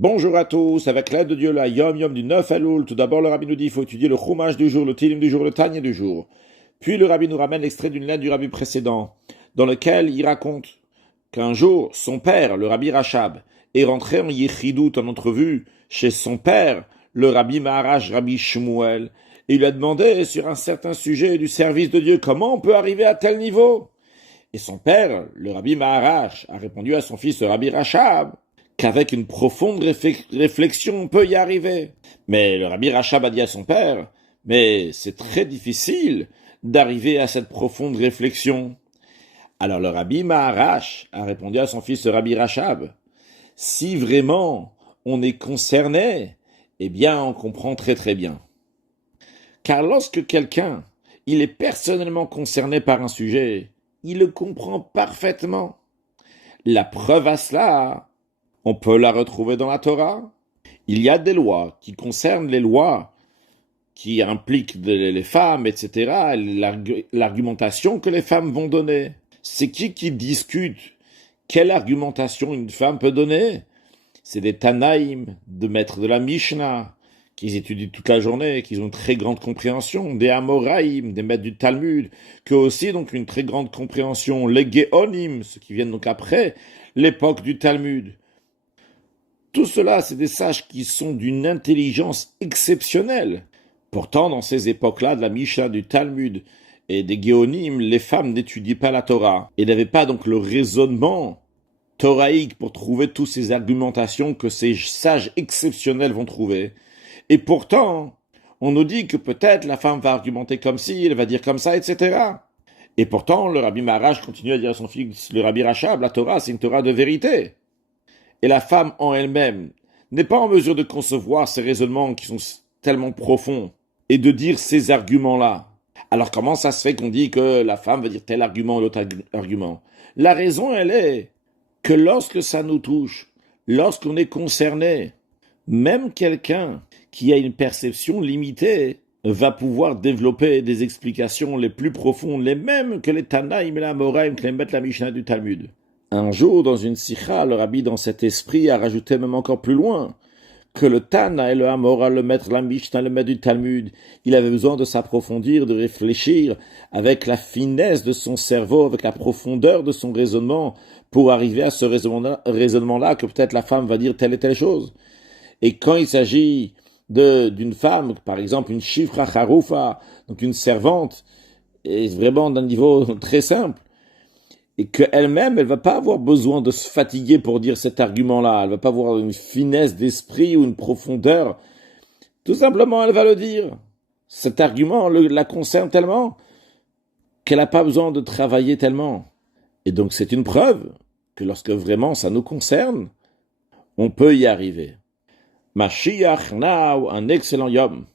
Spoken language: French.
Bonjour à tous, avec l'aide de Dieu, la Yom Yom du 9 Elul. Tout d'abord, le Rabbi nous dit qu'il faut étudier le Chumash du jour, le Tilim du jour, le Tanya du jour. Puis le Rabbi nous ramène l'extrait d'une lettre du Rabbi précédent, dans lequel il raconte qu'un jour, son père, le Rabbi Rachab, est rentré en Yechidout, en entrevue, chez son père, le Rabbi Maharaj, Rabbi Shmuel, et il lui a demandé sur un certain sujet du service de Dieu, comment on peut arriver à tel niveau? Et son père, le Rabbi Maharaj, a répondu à son fils, le Rabbi Rachab, qu'avec une profonde réflexion, on peut y arriver. Mais le Rabbi Rachab a dit à son père, mais c'est très difficile d'arriver à cette profonde réflexion. Alors le Rabbi Maharaj a répondu à son fils, le Rabbi Rachab, si vraiment on est concerné, eh bien on comprend très très bien. Car lorsque quelqu'un, il est personnellement concerné par un sujet, il le comprend parfaitement. La preuve à cela, on peut la retrouver dans la Torah. Il y a des lois qui concernent les lois qui impliquent les femmes, etc., l'argumentation que les femmes vont donner. C'est qui discute quelle argumentation une femme peut donner? C'est des Tanaïm, de maîtres de la Mishnah, qu'ils étudient toute la journée, qu'ils ont une très grande compréhension, des Amoraïm, des maîtres du Talmud, qui ont aussi donc une très grande compréhension, les Géonim, ceux qui viennent donc après l'époque du Talmud. Tout cela, c'est des sages qui sont d'une intelligence exceptionnelle. Pourtant, dans ces époques-là, de la Mishnah, du Talmud et des Géonim, les femmes n'étudiaient pas la Torah et n'avaient pas donc le raisonnement toraïque pour trouver toutes ces argumentations que ces sages exceptionnels vont trouver. Et pourtant, on nous dit que peut-être la femme va argumenter comme ci, elle va dire comme ça, etc. Et pourtant, le Rabbi Maharaj continue à dire à son fils, le Rabbi Rachab, la Torah, c'est une Torah de vérité. Et la femme en elle-même n'est pas en mesure de concevoir ces raisonnements qui sont tellement profonds et de dire ces arguments-là. Alors comment ça se fait qu'on dit que la femme veut dire tel argument ou l'autre argument? La raison, elle est que lorsque ça nous touche, lorsqu'on est concerné, même quelqu'un qui a une perception limitée va pouvoir développer des explications les plus profondes, les mêmes que les Tanaïm et la Moraïm, que les maîtres de la Mishnah du Talmud. Un jour, dans une sikha, le Rabbi, dans cet esprit, a rajouté même encore plus loin que le Tana et le Hamora, le maître de la Mishnah, le maître du Talmud, il avait besoin de s'approfondir, de réfléchir avec la finesse de son cerveau, avec la profondeur de son raisonnement, pour arriver à ce raisonnement-là, que peut-être la femme va dire telle et telle chose. Et quand il s'agit d'une femme, par exemple une shifra charoufa, donc une servante, et vraiment d'un niveau très simple, et qu'elle-même, elle va pas avoir besoin de se fatiguer pour dire cet argument-là, elle va pas avoir une finesse d'esprit ou une profondeur, tout simplement elle va le dire. Cet argument la concerne tellement qu'elle n'a pas besoin de travailler tellement. Et donc c'est une preuve que lorsque vraiment ça nous concerne, on peut y arriver. Mashiach now, un excellent Yom.